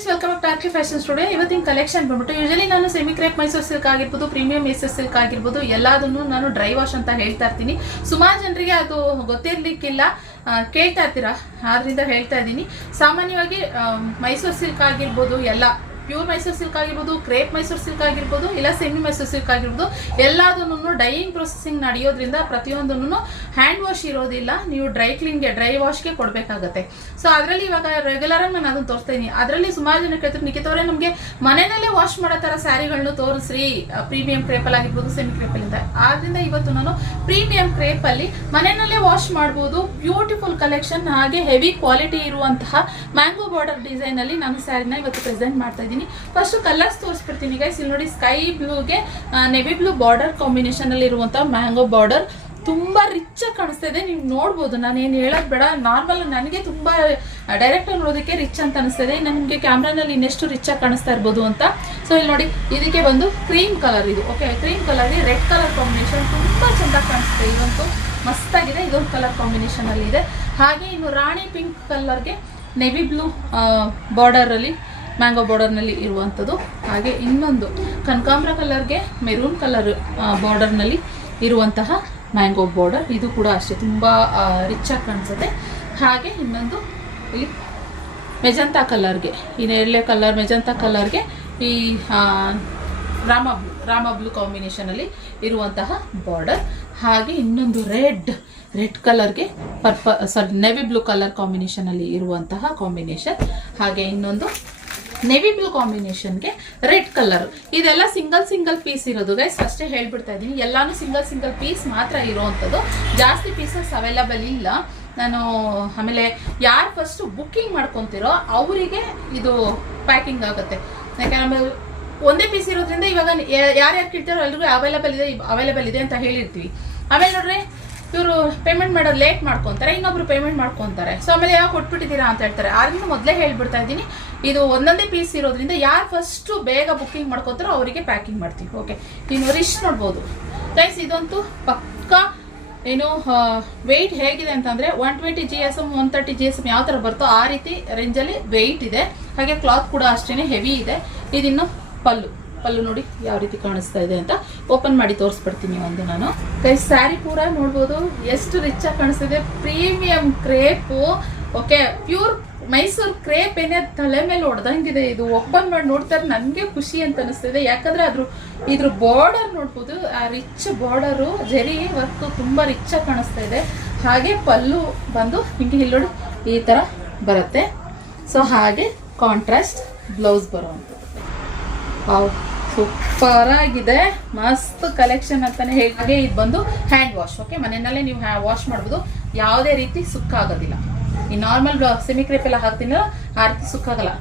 Friends, welcome back to RK fashion studio. ಇವತ್ತಿನ collection ಬಂದ್ಬಿಟ್ಟು usually ನಾನು ಸೆಮಿ ಕ್ರೇಪ್ ಮೈಸೂರು ಸಿಲ್ಕ್ ಆಗಿರ್ಬೋದು, ಪ್ರೀಮಿಯಂ ಮೈಸೂರು ಸಿಲ್ಕ್ ಆಗಿರ್ಬೋದು, ಎಲ್ಲದನ್ನು ನಾನು ಡ್ರೈ ವಾಶ್ ಅಂತ ಹೇಳ್ತಾ ಇರ್ತೀನಿ. ಸುಮಾರು ಜನರಿಗೆ ಅದು ಗೊತ್ತಿರ್ಲಿಕ್ಕಿಲ್ಲ, ಕೇಳ್ತಾ ಇರ್ತೀರಾ, ಆದ್ರಿಂದ ಹೇಳ್ತಾ ಇದ್ದೀನಿ. ಸಾಮಾನ್ಯವಾಗಿ ಮೈಸೂರು ಸಿಲ್ಕ್ ಆಗಿರ್ಬೋದು, ಎಲ್ಲ ಪ್ಯೂರ್ ಮೈಸೂರು ಸಿಲ್ಕ್ ಆಗಿರ್ಬೋದು, ಕ್ರೇಪ್ ಮೈಸೂರು ಸಿಲ್ಕ್ ಆಗಿರ್ಬೋದು, ಇಲ್ಲ ಸೆಮಿ ಮೈಸೂರು ಸಿಲ್ಕ್ ಆಗಿರ್ಬೋದು, ಎಲ್ಲದನ್ನು ಡೈಯಿಂಗ್ ಪ್ರೊಸೆಸಿಂಗ್ ನಡೆಯೋದ್ರಿಂದ ಪ್ರತಿಯೊಂದನ್ನು ಹ್ಯಾಂಡ್ ವಾಶ್ ಇರೋದಿಲ್ಲ. ನೀವು ಡ್ರೈ ವಾಶ್ಗೆ ಕೊಡಬೇಕಾಗತ್ತೆ. ಸೊ ಅದರಲ್ಲಿ ಇವಾಗ ರೆಗ್ಯುಲರ್ ಆಗಿ ನಾನು ಅದನ್ನು ತೋರಿಸ್ತಾ ಇದೀನಿ. ಅದರಲ್ಲಿ ಸುಮಾರು ಜನ ಕೇಳ್ತಾರೆ, ನಿಖಿತವ್ರೆ ನಮಗೆ ಮನೆಯಲ್ಲೇ ವಾಶ್ ಮಾಡೋ ತರ ಸ್ಯಾರಿಗಳನ್ನ ತೋರಿಸ್ರಿ, ಪ್ರೀಮಿಯಂ ಕ್ರೇಪಲ್ಲಿ ಆಗಿರ್ಬೋದು, ಸೆಮಿ ಕ್ರೇಪಲ್ಲಿಂದ. ಆದ್ರಿಂದ ಇವತ್ತು ನಾನು ಪ್ರೀಮಿಯಂ ಕ್ರೇಪ್ ಅಲ್ಲಿ ಮನೆಯಲ್ಲೇ ವಾಶ್ ಮಾಡಬಹುದು, ಬ್ಯೂಟಿಫುಲ್ ಕಲೆಕ್ಷನ್, ಹಾಗೆ ಹೆವಿ ಕ್ವಾಲಿಟಿ ಇರುವಂತಹ ಮ್ಯಾಂಗೋ ಬಾರ್ಡರ್ ಡಿಸೈನ್ ಅಲ್ಲಿ ನಾನು ಸ್ಯಾರಿನ ಇವತ್ತು ಪ್ರೆಸೆಂಟ್ ಮಾಡ್ತಾ ಇದ್ದೀನಿ. ಫಸ್ಟ್ ಕಲರ್ಸ್ ತೋರಿಸ್ಬಿಡ್ತೀನಿ ಗೈಸ್. ಇಲ್ಲಿ ನೋಡಿ, ಸ್ಕೈ ಬ್ಲೂಗೆ ನೆವಿ ಬ್ಲೂ ಬಾರ್ಡರ್ ಕಾಂಬಿನೇಷನ್ ಅಲ್ಲಿ ಇರುವಂತಹ ಮ್ಯಾಂಗೋ ಬಾರ್ಡರ್ ತುಂಬಾ ರಿಚ್ ಆಗಿ ಕಾಣಿಸ್ತಾ ಇದೆ. ನೀವು ನೋಡ್ಬೋದು, ನಾನು ಏನು ಹೇಳೋದು ಬೇಡ, ನಾರ್ಮಲ್ ನನಗೆ ತುಂಬಾ ಡೈರೆಕ್ಟ್ ಆಗಿ ನೋಡೋದಕ್ಕೆ ರಿಚ್ ಅಂತ ಅನಿಸ್ತಾ ಇದೆ. ನಮಗೆ ಕ್ಯಾಮ್ರಾನಲ್ಲಿ ಇನ್ನೆಷ್ಟು ರಿಚ್ ಆಗಿ ಕಾಣಿಸ್ತಾ ಇರ್ಬೋದು ಅಂತ. ಸೊ ಇಲ್ಲಿ ನೋಡಿ, ಇದಕ್ಕೆ ಬಂದು ಕ್ರೀಮ್ ಕಲರ್, ಇದು okay, cream colour red colour combination ತುಂಬಾ ಚೆಂದ ಕಾಣಿಸ್ತಾ ಇದೆ. ಇದಂತೂ ಮಸ್ತಾಗಿದೆ, ಇದೊಂದು ಕಲರ್ ಕಾಂಬಿನೇಷನ್ ಅಲ್ಲಿ ಇದೆ. ಹಾಗೆ ಇನ್ನು ರಾಣಿ ಪಿಂಕ್ ಕಲರ್ಗೆ ನೆವಿ ಬ್ಲೂ ಬಾರ್ಡರ್ ಅಲ್ಲಿ, ಮ್ಯಾಂಗೋ ಬಾರ್ಡರ್ನಲ್ಲಿ ಇರುವಂಥದ್ದು. ಹಾಗೆ ಇನ್ನೊಂದು ಕನಕಾಂಬರ ಕಲರ್ಗೆ ಮೆರೂನ್ ಕಲರ್ ಬಾರ್ಡರ್ನಲ್ಲಿ ಇರುವಂತಹ ಮ್ಯಾಂಗೋ ಬಾರ್ಡರ್, ಇದು ಕೂಡ ಅಷ್ಟೇ ತುಂಬ ರಿಚ್ ಆಗಿ ಕಾಣಿಸುತ್ತೆ. ಹಾಗೆ ಇನ್ನೊಂದು ಇಲ್ಲಿ ಮೆಜಂತಾ ಕಲರ್ಗೆ, ಈ ನೇರಳೆ ಕಲರ್ ಮೆಜಂತಾ ಕಲರ್ಗೆ ಈ ರಾಮ ಬ್ಲೂ ಕಾಂಬಿನೇಷನಲ್ಲಿ ಇರುವಂತಹ ಬಾರ್ಡರ್. ಹಾಗೆ ಇನ್ನೊಂದು ರೆಡ್ ಕಲರ್ಗೆ ನೆವಿ ಬ್ಲೂ ಕಲರ್ ಕಾಂಬಿನೇಷನಲ್ಲಿ ಇರುವಂತಹ ಕಾಂಬಿನೇಷನ್. ಹಾಗೆ ಇನ್ನೊಂದು ನೆವಿ ಬ್ಲೂ ಕಾಂಬಿನೇಷನ್ಗೆ ರೆಡ್ ಕಲರ್. ಇದೆಲ್ಲ ಸಿಂಗಲ್ ಪೀಸ್ ಇರೋದು ಗೈಸ್, ಫಸ್ಟೇ ಹೇಳ್ಬಿಡ್ತಾ ಇದ್ದೀನಿ. ಎಲ್ಲಾನು ಸಿಂಗಲ್ ಪೀಸ್ ಮಾತ್ರ ಇರೋವಂಥದ್ದು, ಜಾಸ್ತಿ ಪೀಸಸ್ ಅವೈಲಬಲ್ ಇಲ್ಲ. ನಾನು ಆಮೇಲೆ ಯಾರು ಫಸ್ಟ್ ಬುಕ್ಕಿಂಗ್ ಮಾಡ್ಕೊತಿರೋ ಅವರಿಗೆ ಇದು ಪ್ಯಾಕಿಂಗ್ ಆಗುತ್ತೆ. ಯಾಕಂದ್ರೆ ಒಂದೇ ಪೀಸ್ ಇರೋದ್ರಿಂದ ಇವಾಗ ಯಾರ್ಯಾರು ಕೇಳ್ತಾರೋ ಎಲ್ರಿಗೂ ಅವೈಲಬಲ್ ಇದೆ ಅಂತ ಹೇಳಿರ್ತೀವಿ. ಆಮೇಲೆ ನೋಡ್ರಿ, ಇವರು ಪೇಮೆಂಟ್ ಮಾಡೋದು ಲೇಟ್ ಮಾಡ್ಕೊತಾರೆ, ಇನ್ನೊಬ್ರು ಪೇಮೆಂಟ್ ಮಾಡ್ಕೊತಾರೆ. ಸೊ ಆಮೇಲೆ ಯಾವಾಗ ಕೊಟ್ಬಿಟ್ಟಿದ್ದೀರಾ ಅಂತ ಹೇಳ್ತಾರೆ. ಆದ್ರಿಂದ ಮೊದಲೇ ಹೇಳ್ಬಿಡ್ತಾ ಇದ್ದೀನಿ, ಇದು ಒಂದೊಂದೇ ಪೀಸ್ ಇರೋದ್ರಿಂದ ಯಾರು ಫಸ್ಟ್ ಬೇಗ ಬುಕ್ಕಿಂಗ್ ಮಾಡ್ಕೊತಾರೋ ಅವರಿಗೆ ಪ್ಯಾಕಿಂಗ್ ಮಾಡ್ತೀವಿ. ಓಕೆ, ಇನ್ನು ರಿಶ್ ನೋಡ್ಬೋದು ಗೈಸ್, ಇದಂತೂ ಪಕ್ಕಾ. ಏನು ವೆಯ್ಟ್ ಹೇಗಿದೆ ಅಂತಂದ್ರೆ 120 GSM 130 GSM ಯಾವ ತರ ಬರ್ತೋ ಆ ರೀತಿ ರೇಂಜಲ್ಲಿ ವೆಯ್ಟ್ ಇದೆ. ಹಾಗೆ ಕ್ಲಾತ್ ಕೂಡ ಅಷ್ಟೇನೆ ಹೆವಿ ಇದೆ. ಇದಿನ್ನು ಪಲ್ಲು ನೋಡಿ ಯಾವ ರೀತಿ ಕಾಣಿಸ್ತಾ ಇದೆ ಅಂತ ಓಪನ್ ಮಾಡಿ ತೋರಿಸ್ಬಿಡ್ತೀನಿ ಒಂದು ನಾನು. ಗೈಸ್, ಸ್ಯಾರಿ ಪೂರ ನೋಡ್ಬೋದು ಎಷ್ಟು ರಿಚ್ ಆಗಿ ಕಾಣಿಸ್ತಿದೆ. Premium crepe, okay, pure Mysuru crepe ಏನೇ ತಲೆ ಮೇಲೆ ಹೊಡೆದಂಗಿದೆ. ಇದು ಓಪನ್ ಮಾಡಿ ನೋಡ್ತಾರೆ ನನಗೆ ಖುಷಿ ಅಂತ ಅನಿಸ್ತಿದೆ. ಯಾಕಂದ್ರೆ ಇದ್ರ ಬಾರ್ಡರ್ ನೋಡ್ಬೋದು, ಆ ರಿಚ್ ಬಾರ್ಡರು ಜರಿ ವರ್ಕ್ ತುಂಬಾ ರಿಚ್ ಆಗಿ ಕಾಣಿಸ್ತಾ ಇದೆ. ಹಾಗೆ ಪಲ್ಲು ಬಂದು ಹಿಂಗೆ ಹಿಲ್ಲೋಡು ಈ ತರ ಬರುತ್ತೆ. ಸೊ ಹಾಗೆ ಕಾಂಟ್ರಾಸ್ಟ್ ಬ್ಲೌಸ್ ಬರುವಂಥದ್ದು. ಸೂಪರ್ ಆಗಿದೆ, ಮಸ್ತ್ ಕಲೆಕ್ಷನ್ ಅಂತಾನೆ ಹೇಳಿ. ಹಾಗೆ ಇದು ಬಂದು ಹ್ಯಾಂಡ್ ವಾಶ್. ಓಕೆ, ಮನೆಯಲ್ಲೇ ನೀವು ವಾಶ್ ಮಾಡ್ಬೋದು, ಯಾವುದೇ ರೀತಿ ಸುಕ್ಕಾಗೋದಿಲ್ಲ. ಈ ನಾರ್ಮಲ್ ಸೆಮಿ ಕ್ರೇಪ್ ಎಲ್ಲ ಹಾಕ್ತೀನಲ್ಲ ಆ ರೀತಿ ಸುಕ್ಕಾಗಲ್ಲ.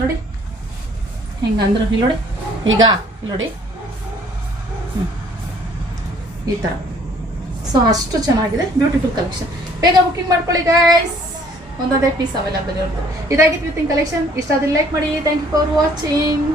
ನೋಡಿ ಹೆಂಗಂದ್ರು ಇಲ್ಲಿ ನೋಡಿ, ಈಗ ನೋಡಿ ಈ ತರ. ಸೊ ಅಷ್ಟು ಚೆನ್ನಾಗಿದೆ, ಬ್ಯೂಟಿಫುಲ್ ಕಲೆಕ್ಷನ್. ಬೇಗ ಬುಕ್ಕಿಂಗ್ ಮಾಡ್ಕೊಳ್ಳಿ ಗೈಸ್, ಒಂದೊಂದೇ ಪೀಸ್ ಅವೈಲಬಲ್ ಇರುತ್ತೆ. ಇದಾಗಿತ್ತು ವಿತ್ ಇನ್ ಕಲೆಕ್ಷನ್. ಇಷ್ಟ ಆದ್ರೆ ಲೈಕ್ ಮಾಡಿ. Thank you for watching.